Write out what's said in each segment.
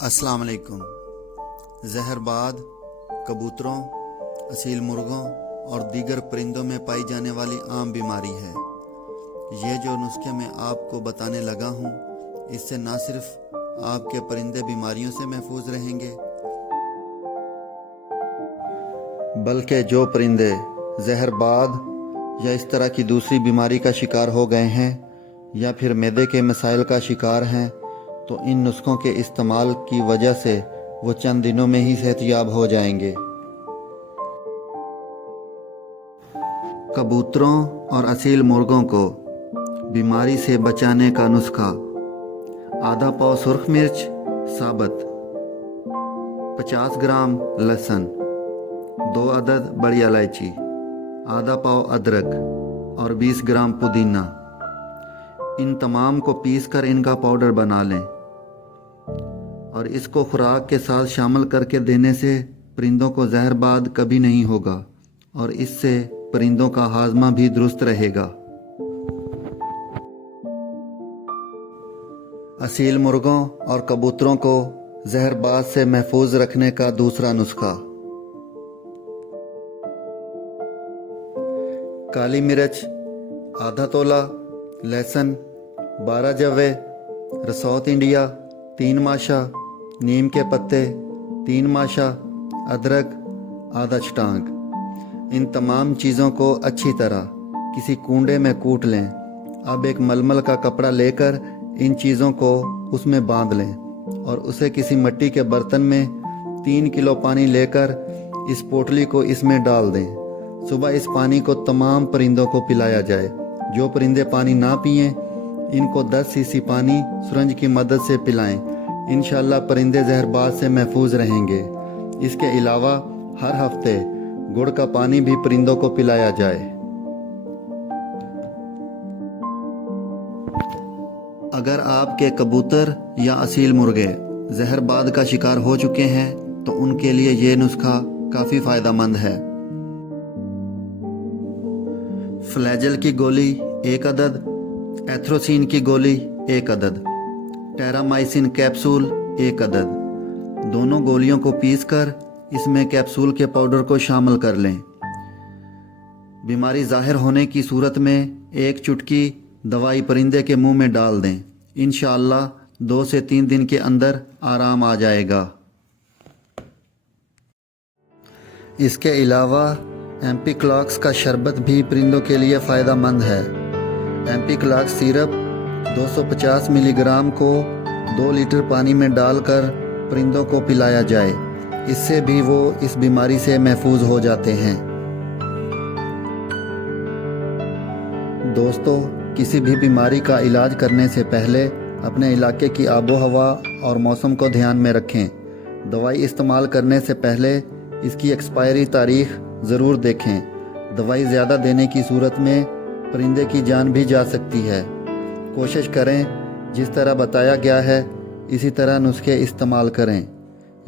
अस्सलाम वालेकुम। जहरबाद कबूतरों, असील मुर्गों और दीगर परिंदों में पाई जाने वाली आम बीमारी है। ये जो नुस्खे मैं आपको बताने लगा हूँ, इससे ना सिर्फ आपके परिंदे बीमारियों से महफूज रहेंगे, बल्कि जो परिंदे जहरबाद या इस तरह की दूसरी बीमारी का शिकार हो गए हैं या फिर मैदे के मसाइल का शिकार हैं, तो इन नुस्खों के इस्तेमाल की वजह से वो चंद दिनों में ही सेहतयाब हो जाएंगे। कबूतरों और असील मुर्गों को बीमारी से बचाने का नुस्खा: आधा पाव सुर्ख मिर्च साबत, 50 ग्राम लहसुन, 2 अदद बड़ी इलायची, आधा पाव अदरक और 20 ग्राम पुदीना। इन तमाम को पीसकर इनका पाउडर बना लें और इसको खुराक के साथ शामिल करके देने से परिंदों को जहरबाद कभी नहीं होगा और इससे परिंदों का हाजमा भी दुरुस्त रहेगा। असील मुर्गों और कबूतरों को जहरबाद से महफूज रखने का दूसरा नुस्खा: काली मिर्च आधा तोला, लहसुन 12 जवे, रसौत इंडिया 3 माशा, नीम के पत्ते 3 माशा, अदरक आधा चटांग। इन तमाम चीज़ों को अच्छी तरह किसी कूंडे में कूट लें। अब एक मलमल का कपड़ा लेकर इन चीज़ों को उसमें बांध लें और उसे किसी मिट्टी के बर्तन में 3 किलो पानी लेकर इस पोटली को इसमें डाल दें। सुबह इस पानी को तमाम परिंदों को पिलाया जाए। जो परिंदे पानी ना पिएं, इनको 10 सीसी पानी सुरंज की मदद से पिलाएं। इंशाअल्लाह परिंदे जहरबाद से महफूज रहेंगे। इसके अलावा हर हफ्ते गुड़ का पानी भी परिंदों को पिलाया जाए। अगर आपके कबूतर या असील मुर्गे जहरबाद का शिकार हो चुके हैं तो उनके लिए ये नुस्खा काफ़ी फ़ायदेमंद है। फ्लैजेल की गोली 1 अदद, एथ्रोसीन की गोली 1 अदद, टेरामाइसिन कैप्सूल 1 अदद। दोनों गोलियों को पीसकर इसमें कैप्सूल के पाउडर को शामिल कर लें। बीमारी जाहिर होने की सूरत में 1 चुटकी दवाई परिंदे के मुंह में डाल दें। इंशाअल्लाह 2 से 3 दिन के अंदर आराम आ जाएगा। इसके अलावा एम्पिक्लॉक्स का शरबत भी परिंदों के लिए फ़ायदेमंद है। एम्पिक्लॉक्स सिरप 250 मिलीग्राम को 2 लीटर पानी में डालकर परिंदों को पिलाया जाए। इससे भी वो इस बीमारी से महफूज हो जाते हैं। दोस्तों, किसी भी बीमारी का इलाज करने से पहले अपने इलाके की आबो हवा और मौसम को ध्यान में रखें। दवाई इस्तेमाल करने से पहले इसकी एक्सपायरी तारीख ज़रूर देखें। दवाई ज़्यादा देने की सूरत में परिंदे की जान भी जा सकती है। कोशिश करें जिस तरह बताया गया है इसी तरह नुस्खे इस्तेमाल करें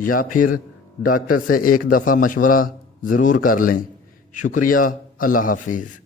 या फिर डॉक्टर से एक दफ़ा मशवरा ज़रूर कर लें। शुक्रिया। अल्लाह हाफिज़।